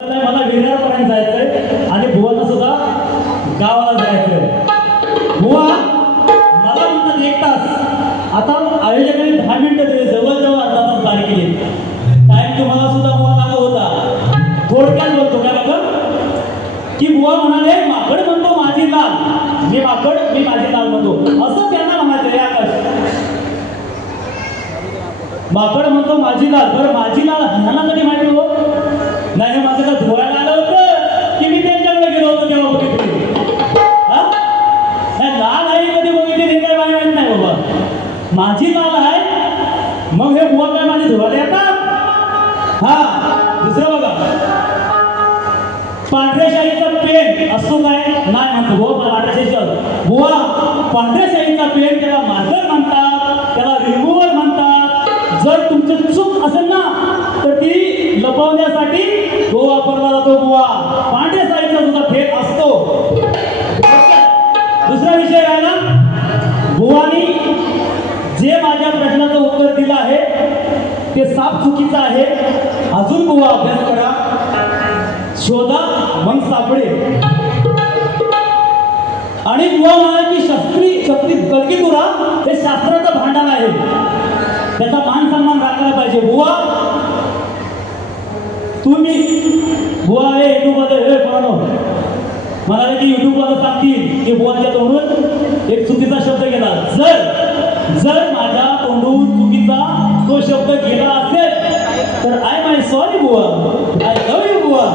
मला विरारपर्यंत जायचंय आणि बुवांना सुद्धा गावाला जायचंय। बुवा मला म्हणतात 1 तास, आता आयोजकांनी 10 मिनिटं दिले, जवळजवळ अर्धा तास बारी केली। टाइम तुम्हाला सुद्धा बुवा लागत होता। थोडक्यात बोलतो काय बघा की बुवा म्हणाले माकड म्हणतो माझी लाल, मी माकड मी माझी लाल म्हणतो, असं त्यांना म्हणायचं आहे। आकाश माकड म्हणतो माझी लाल, बरं माझी लाल ह्यांना कधी माहिती हो? नाही माझं का धुवायला आलं होतं की मी त्यांच्याकडे गेलो होतो तेव्हा बघितली। लाल आहे कधी बघितली काय माहिती नाही बाबा, माझी लाल आहे। मग हे बुवा काय माझे धुवायला येतात? हा दुसरं बघा, पांढऱ्या शाईचा पेन असतो काय? नाही म्हणतो बुवा पांढऱ्या शाईचा, बुवा पांढऱ्या शाईचा पेन त्याला मार्कर म्हणतात, त्याला रिमूव्हर म्हणतात। जर तुमची चूक असेल ना तर ती लपवण्यासाठी तो वापरला जातो बुवा। पांढऱ्या शाईचा सुद्धा फेक असतो। दुसरा विषय काय ना, बुवानी जे माझ्या प्रश्नाचं उत्तर दिलं आहे ते साफ चुकीचं आहे। अजून बुवा अभ्यास करा, शोधा, मग सापडेल। आणि बुवा म्हणाले की शक्ती कलगीतुरा हे शास्त्राचं भांडण आहे, त्याचा मान सन्मान राखायला पाहिजे। बुवा तुम्ही बुवा हे युट्यूबमध्ये हे म्हणाले की युट्यूबला सांगतील की बुवाच्या तोंडून एक चुकीचा शब्द गेला। जर माझ्या तोंडून चुकीचा तो शब्द गेला असेल तर आय माय सॉरी बुवा, आय लव्ह यू बुवा।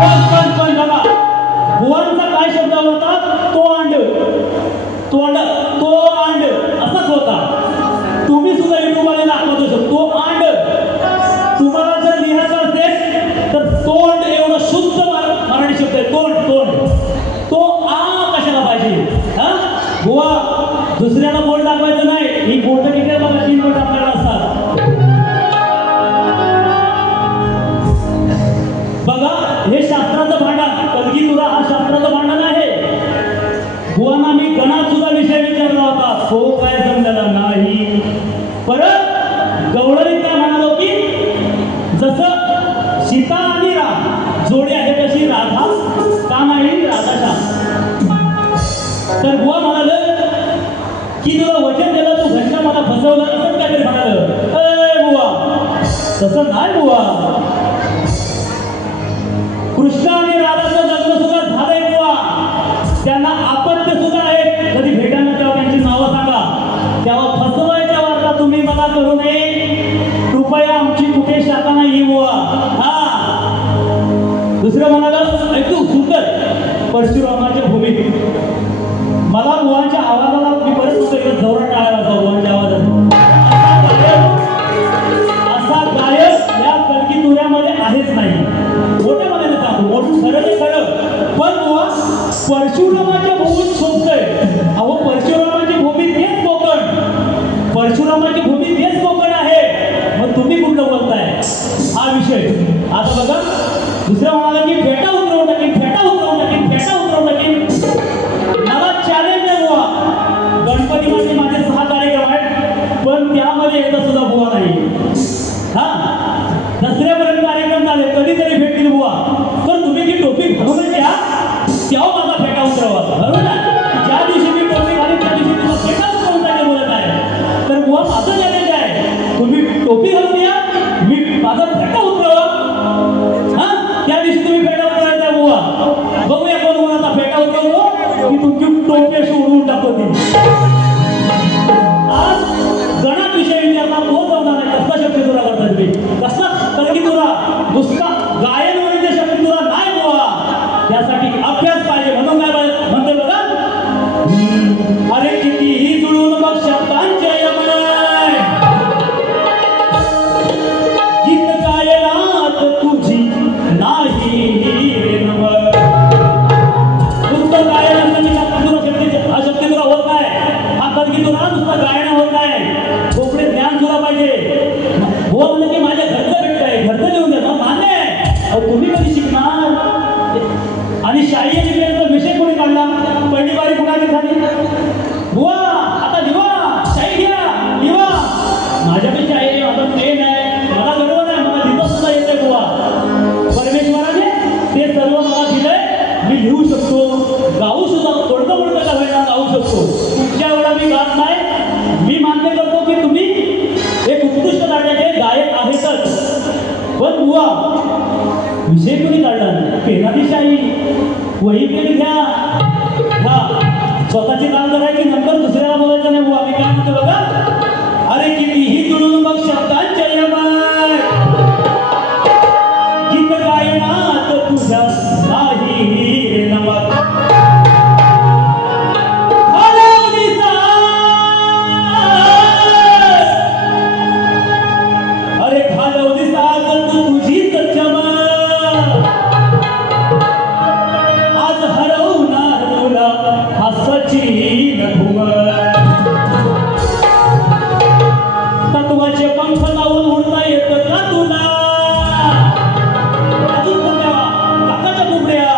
पण बघा बुवांचा काय शब्द होता? तोंड असाच होता। तुम्ही सुद्धा युट्यूबमध्ये दाखवतो शकतो तोंड। तुम्हाला जर लिहायचं असेल तर तोंड एवढं शुद्ध मराठी शब्द आहे, तोंड। तो आ कशाला पाहिजे? हा बुवा दुसऱ्याला बोट दाखवायचं नाही, ही बोट किती बघा, 3 बोट आपल्याला असतात। बघा हे शास्त्राचं भांडण, कलगीतुरा हा शास्त्राचं भांडण आहे। बुवांना मी गणात सुद्धा विषय विचारला होता, तो काय समजला नाही। परत गवळणीत काय म्हणालो की जसं सीता आणि राम जोडी आहे तशी राधा काम आहे राधाचा। तर बुवा म्हणाले की तुला वचन दिलं तू घरच्या मला फसवलं, असं काहीतरी म्हणालं। ए बुवा तसं नाही बुवा, कृष्ण आणि राधाचं लग्न सुद्धा झालंय बुवा, त्यांना आपत्य सुद्धा आहे। कधी भेटायला तेव्हा त्यांची नावं सांगा, तेव्हा फसवायच्या वार्ता तुम्ही मला करू नये, कृपया आमची कुठे शाखा नाही बुवा। हा दुसरं म्हणाला एकदम सुंदर परशुरामाच्या भूमीत, मला बुवांच्या आवाजाला मी परत जोरात टाळायला जाऊ, बुवांच्या आवाजात असा गायक या कलगीतुऱ्यामध्ये आहेच नाही। मोठ्या मनाने सांगतो, मोठं खरं ते खरं, पण बुवा परशुरामाच्या भूमीत शोधतोय। अहो परशुरामाची भूमी तेच कोकण, परशुरामाची भूमी तेच कोकण आहे, मग तुम्ही कुठलं बोलताय? हा विषय। आता बघा दुसरं म्हणाला की फेटा उतरवून टाकीन, मला चॅलेंज आहे बुवा। गणपती माझे 6 कार्यक्रम आहेत, पण त्यामध्ये एकदा सुद्धा बुवा नाही। हा दसऱ्यापर्यंत कार्यक्रम झाले, कधीतरी भेटतील बुवा, तर तुम्ही जी टोपी घालून घ्या तेव्हा माझा फेटा उतरवा, बरोबर ना? ज्या दिवशी मी टोपी घालीन त्या दिवशी तुला फेटा उतरवून बोलत आहे। तर बुवा माझं चॅलेंज आहे, तुम्ही टोपी घालून या, मी माझा फेटा उतरवा, हा त्या दिवशी तुम्ही फेटा उतरायचा बुवा। बघूया कोण कोणाचा फेटा उतरवतो की तुमची टोपी अशी उडवून टाकतो। आज गणात विषय विचारला तो जाऊन आहे, कसला शक्तितुरा करता तुम्ही? कसला कलगीतुरा? नुसता गायन म्हणजे शक्तितुरा नाही बुवा, त्यासाठी अभ्यास पाहिजे। म्हणून काय म्हणते बघा, अरे कितीही जुळून मग शब्दांचे यमन, गीत गायनात तुझी नाही रेनवळ। नुसतं गायन हा शक्तितुरा होत नाही, हा कलगीतुरा नुसता गायन होत नाही, थोडे ज्ञान सुद्धा पाहिजे। हो म्हणजे की माझ्या घरचं भेटतंय, घरचं लिहून द्या, मग मान्य आहे। अहो तुम्ही कधी शिकणार? आणि शाही लिहिण्याचा विषय कोणी काढला? पहिली बारी कुणाची झाली? बुवा आता लिवा, शाही घ्या, लिवा। माझ्यापेक्षा शाही माझं प्रेम आहे, मला गर्व नाही, मला लिहिता सुद्धा येते बुवा। परमेश्वरा बसतो. तुमच्या एवढा मी गात नाही. मी मान्य करतो की तुम्ही एक उत्कृष्ट नाट्याचे गायक आहेतच. पण बुवा विषय कोणी काढला पेनादिशाही वही पेन घ्या. हा स्वतःची नाव धरायची नंतर दुसऱ्याला बोलायचं नाही बुवा. मी काय म्हणतो बघा, अरे कितीही जुळून मग शब्दांच्या यमाय गीत गायनात तुझ्या नाही नमक. अरे घालवली साज तू तुझीच चमक. आज हरवणार तुला हासाची घुमट. तत्वाचे पंख लावून उडता येत का तुला. अजून कोणत्या काकाच्या बुबड्या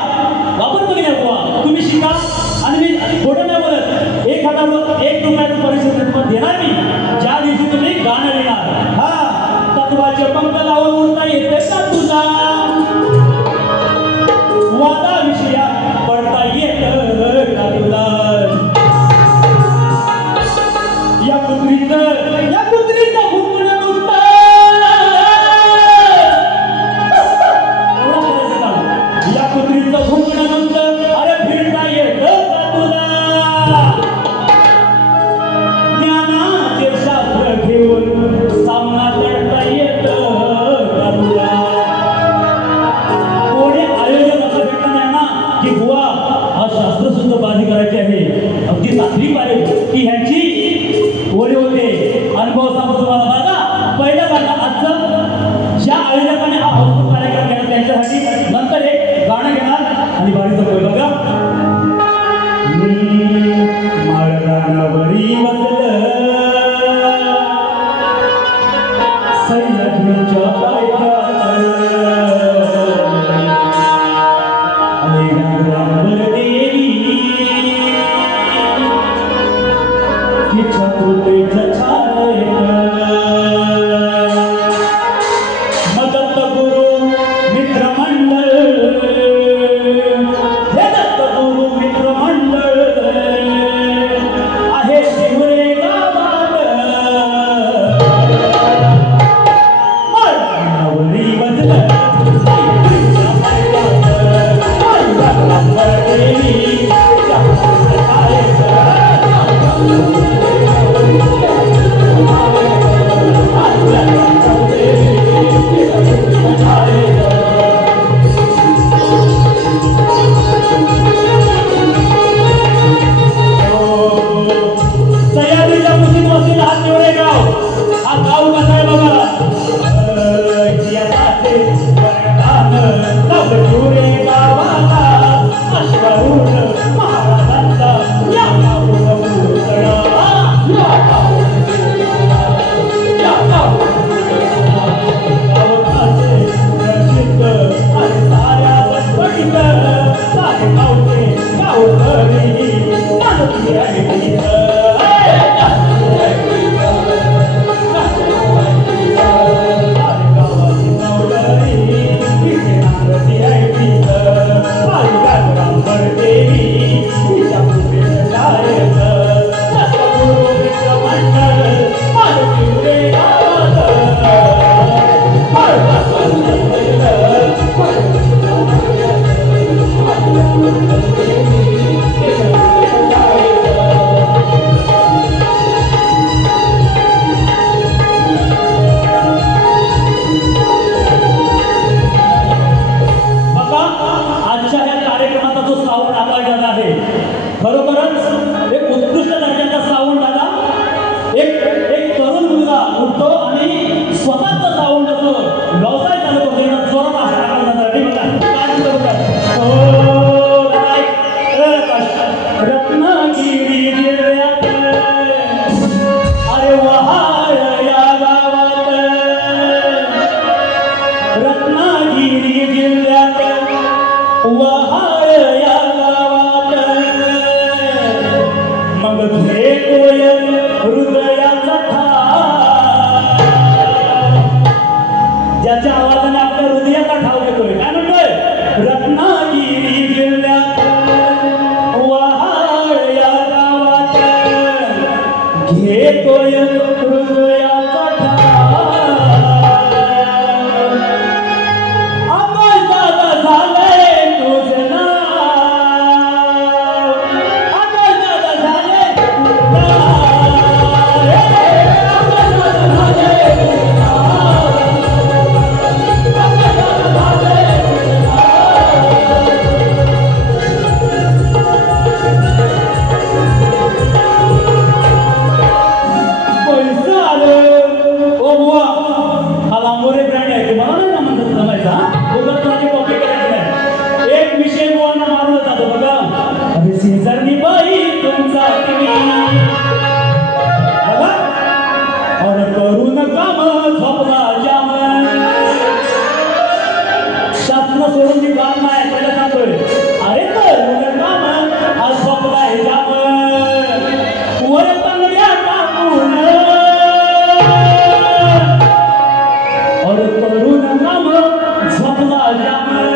कोणी गात नाही पहिला सांगतोय अरे करून काम आज स्वप्नाय जाम वर तांगड्या टाकून अरे करून काम स्वप्ना जाम